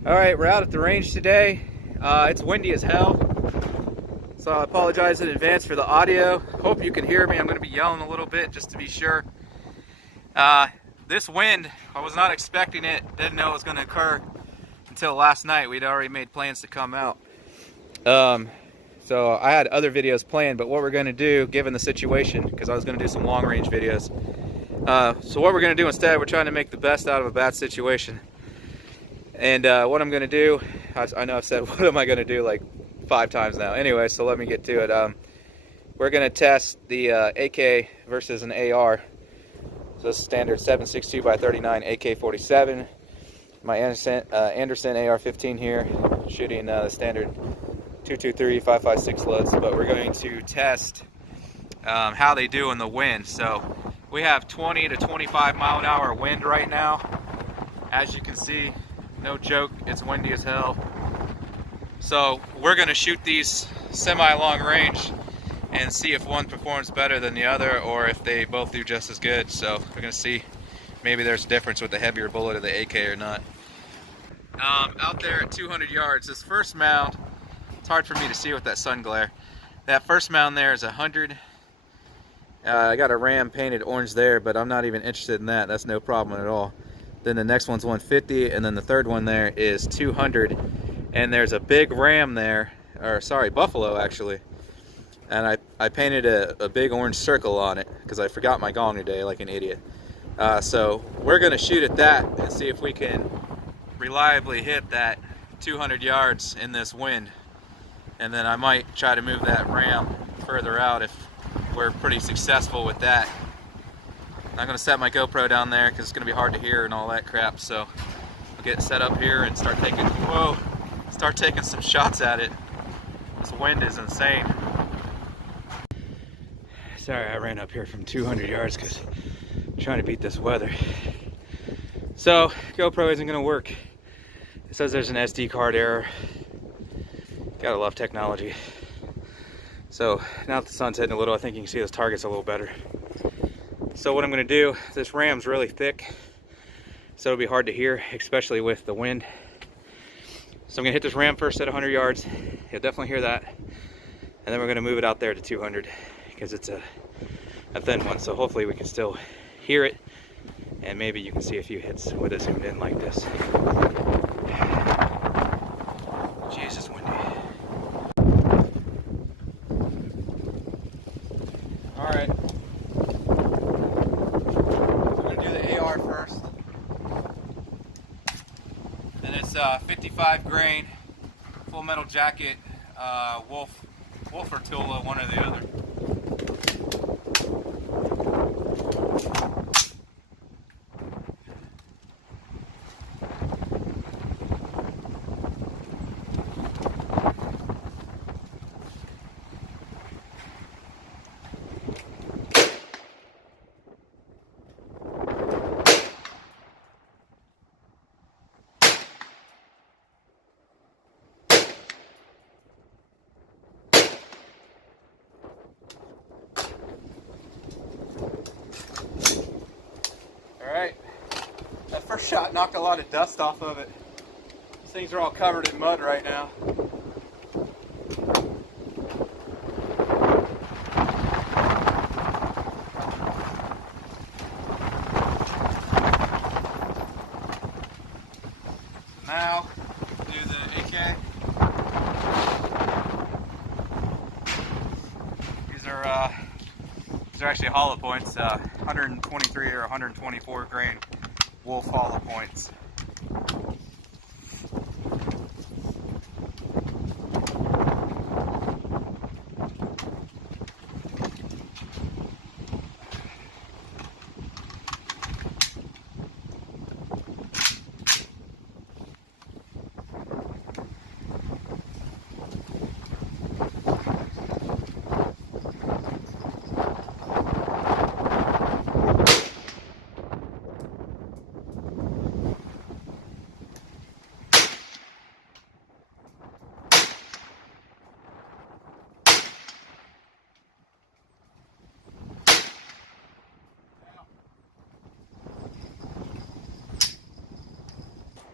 Alright, we're out at the range today. It's windy as hell, so I apologize in advance for the audio. Hope you can hear me. I'm going to be yelling a little bit just to be sure. This wind, I was not expecting it, didn't know it was going to occur until last night. We'd already made plans to come out. So I had other videos planned, but what we're going to do, given the situation, because I was going to do some long range videos. So what we're going to do instead, we're trying to make the best out of a bad situation. And what I'm going to do, I know I've said what am I going to do like 5 times now. Anyway, so let me get to it. We're going to test the AK versus an AR. So this is standard 7.62 by 39 AK-47. My Anderson AR-15 here, shooting the standard 223 5.56 loads. But we're going to test how they do in the wind. So we have 20 to 25 mile an hour wind right now. As you can see, no joke, it's windy as hell. So we're gonna shoot these semi-long range and see if one performs better than the other or if they both do just as good. So we're gonna see maybe there's a difference with the heavier bullet of the AK or not. Out there at 200 yards, this first mound, it's hard for me to see with that sun glare. That first mound there is 100. I got a ram painted orange there, but I'm not even interested in that. That's no problem at all. Then the next one's 150, and then the third one there is 200. And there's a big ram there, or sorry, buffalo actually. And I painted a big orange circle on it because I forgot my gong today like an idiot. So we're gonna shoot at that and see if we can reliably hit that 200 yards in this wind. And then I might try to move that ram further out if we're pretty successful with that. I'm going to set my GoPro down there because it's going to be hard to hear and all that crap. So we'll get set up here and start taking some shots at it. This wind is insane. Sorry, I ran up here from 200 yards because I'm trying to beat this weather. So GoPro isn't going to work. It says there's an SD card error. Gotta love technology. So now that the sun's hitting a little, I think you can see those targets a little better. So what I'm going to do, this ram's really thick, so it'll be hard to hear, especially with the wind. So I'm going to hit this ram first at 100 yards. You'll definitely hear that. And then we're going to move it out there to 200 because it's a thin one. So hopefully we can still hear it. And maybe you can see a few hits with it zoomed in like this. Jeez, it's windy. All right. First, and it's 55 grain, full metal jacket, wolf or Tula, one or the other. Alright, that first shot knocked a lot of dust off of it. These things are all covered in mud right now. Now, do the AK. These are actually hollow points, 123 or 124 grain wolf hollow points.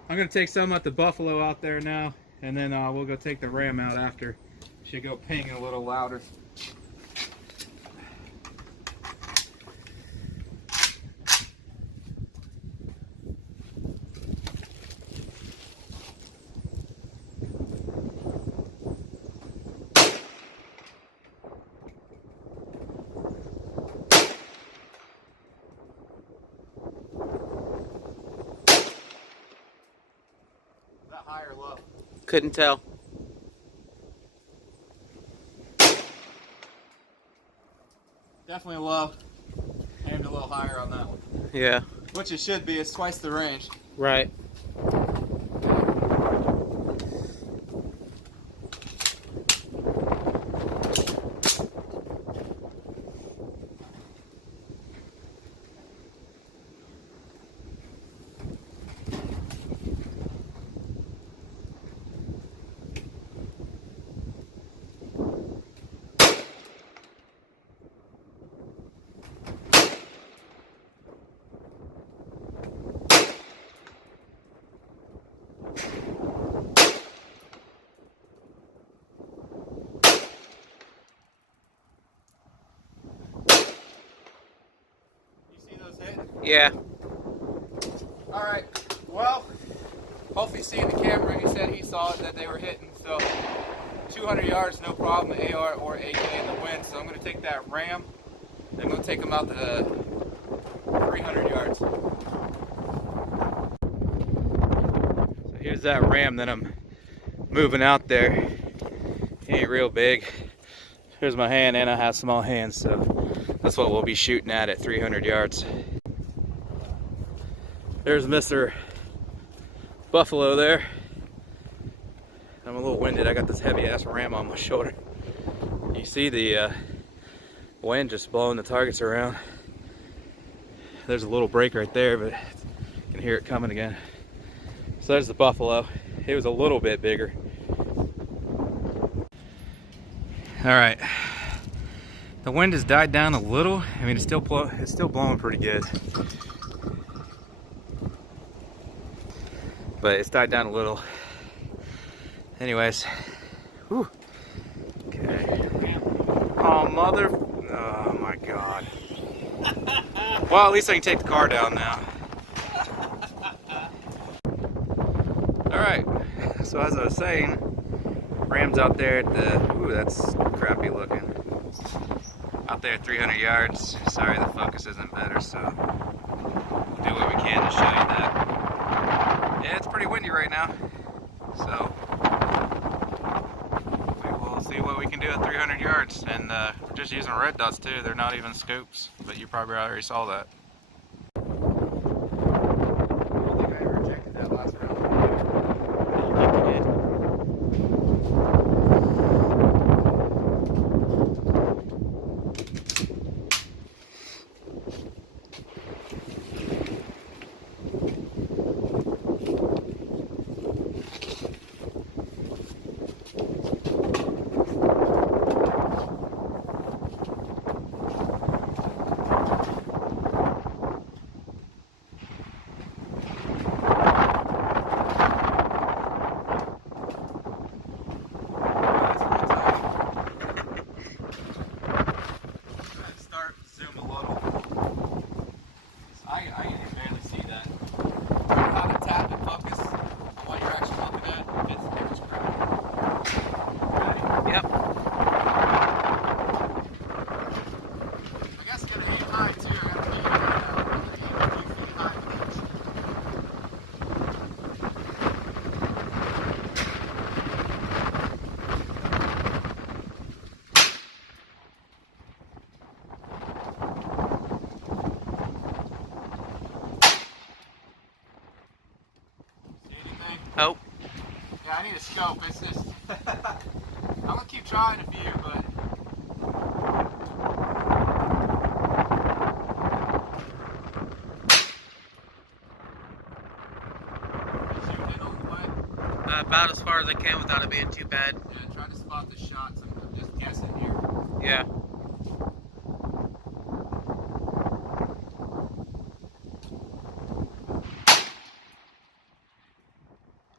I'm gonna take some at the Buffalo out there now, and then we'll go take the Ram out after. Should go ping a little louder. High or low? Couldn't tell. Definitely low. Aimed a little higher on that one. Yeah. Which it should be. It's twice the range. Right. Yeah. Alright, well, hopefully you see in the camera, he said he saw it, that they were hitting, so 200 yards, no problem, AR or AK in the wind, so I'm going to take that Ram, and I'm going to take them out to 300 yards. So here's that Ram that I'm moving out there. He ain't real big. Here's my hand, and I have small hands, so that's what we'll be shooting at 300 yards. There's Mr. Buffalo there. I'm a little winded. I got this heavy ass Ram on my shoulder. You see the wind just blowing the targets around. There's a little break right there, but you can hear it coming again. So there's the Buffalo. It was a little bit bigger. All right. The wind has died down a little. I mean, it's still blowing pretty good. But it's died down a little. Anyways, whew. Okay. Oh my God. Well, at least I can take the car down now. All right. So as I was saying, Ram's out there at the. Ooh, that's crappy looking. Out there at 300 yards. Sorry, the focus isn't better, so we'll do what we can to show you that. Yeah, it's pretty windy right now, so we will see what we can do at 300 yards. And we're just using red dots too. They're not even scopes, but you probably already saw that. I don't think I ever rejected that last round. I don't think you did. Oh. Yeah, I need a scope. It's just I'm gonna keep trying a few, but About as far as I can without it being too bad. yeah, trying to spot the shots. I'm just guessing here. Yeah.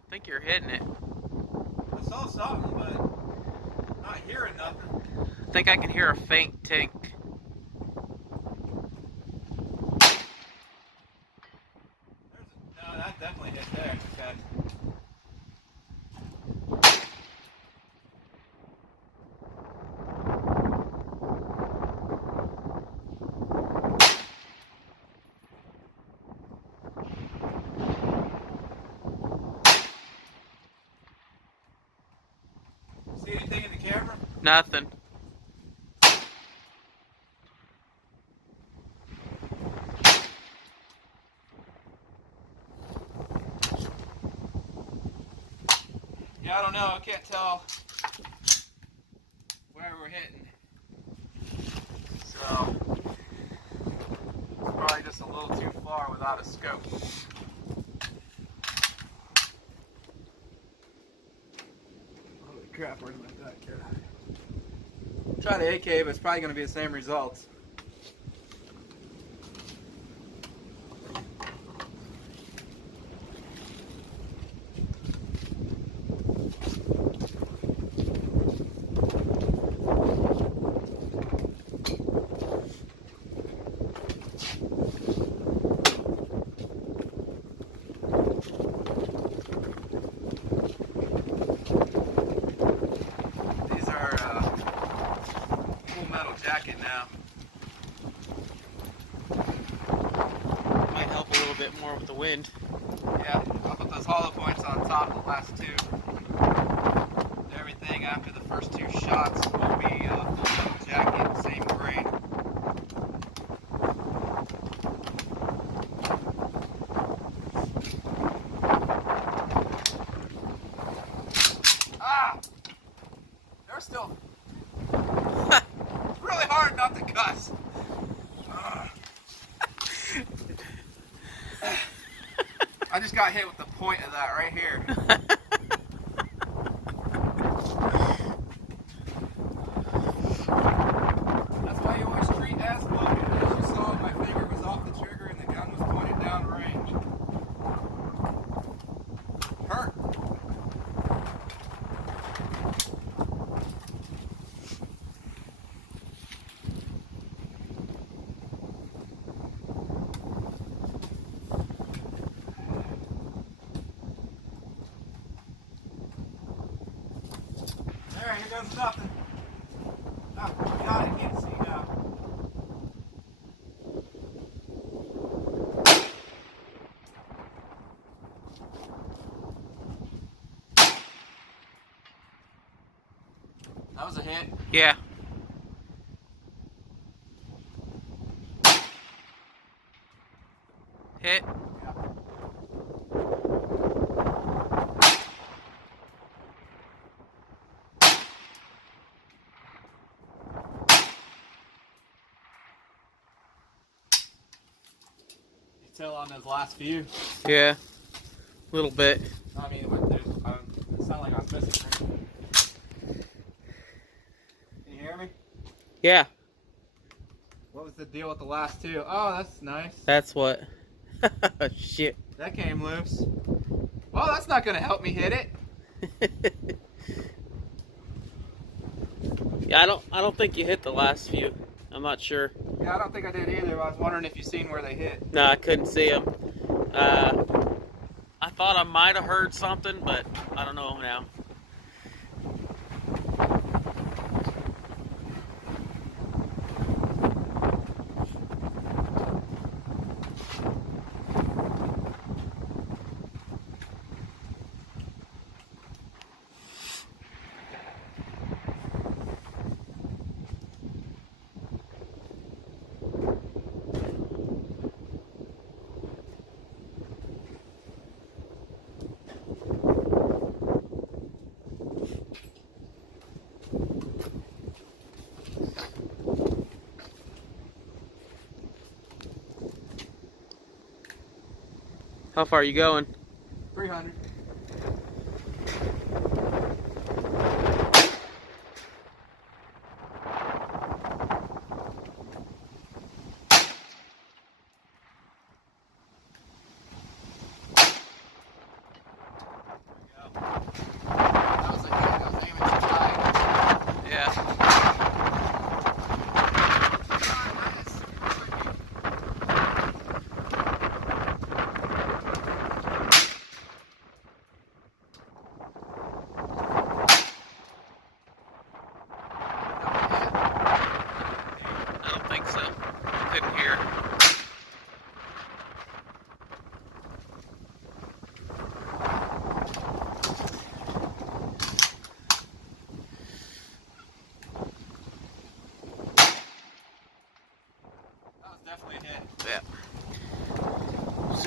think you're hitting it. I saw something, but not hearing nothing. I think I can hear a faint tink. No, that definitely hit there. Okay. See anything in the camera? Nothing. Yeah, I don't know. I can't tell where we're hitting. So, it's probably just a little too far without a scope. Holy crap, where's my duck here? Try the AK, but it's probably going to be the same results. Jacket now. Might help a little bit more with the wind. Yeah, I'll put those hollow points on top of the last two. Everything after the first two shots will be full metal jacket, same grade. Ah! They're still... It's really hard not to cuss. I just got hit with the point of that right here. That's why you always treat as loaded. As you saw, my finger was off the trigger and the gun was pointed down range. Hurt. There, here goes nothing. Oh, God, I can't see now. That was a hit. Yeah. Hit. Yeah. You tell on those last few. Yeah. A little bit. I mean, it sounded like I was missing something. Can you hear me? Yeah. What was the deal with the last two? Oh, that's nice. That's what. Shit. That came loose. Well, that's not going to help me hit it. Yeah, I don't think you hit the last few. I'm not sure. Yeah, I don't think I did either. I was wondering if you seen where they hit. No, I couldn't see them. I thought I might have heard something, but I don't know now. How far are you going? 300.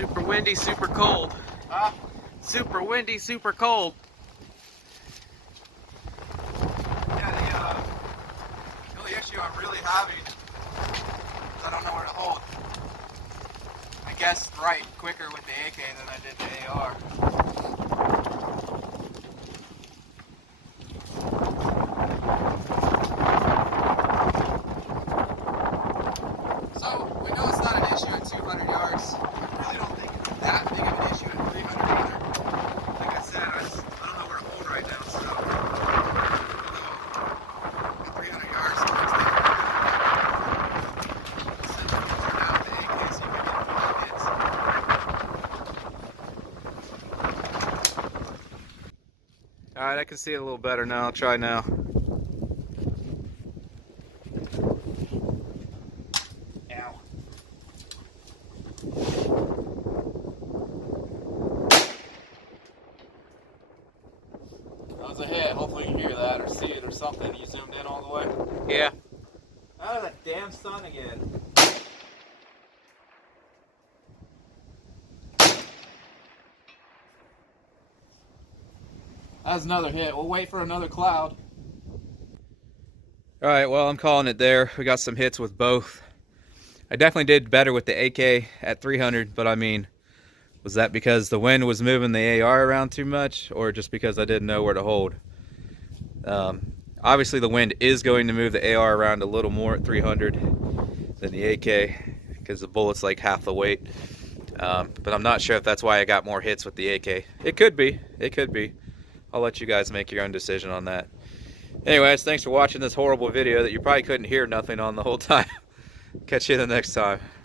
Super windy, super cold. Super windy, super cold. Yeah, the only issue I'm really having is I don't know where to hold. I guessed right quicker with the AK than I did the AR. So, we know it's not an issue at 200 yards. I really don't think it's that big of an issue at 300 either. Like I said, I don't know where to hold right now, so at 300 yards, it looks like we'll send it more down with the AK, see if we can get a few hits. Alright, I can see it a little better now. I'll try now. Ow. That was a hit. Hopefully you can hear that or see it or something. You zoomed in all the way? Yeah. Out of that damn sun again. That was another hit. We'll wait for another cloud. Alright, well, I'm calling it there. We got some hits with both. I definitely did better with the AK at 300, but I mean, was that because the wind was moving the AR around too much, or just because I didn't know where to hold? Obviously, the wind is going to move the AR around a little more at 300 than the AK, because the bullet's like half the weight. But I'm not sure if that's why I got more hits with the AK. It could be. It could be. I'll let you guys make your own decision on that. Anyways, thanks for watching this horrible video that you probably couldn't hear nothing on the whole time. Catch you the next time.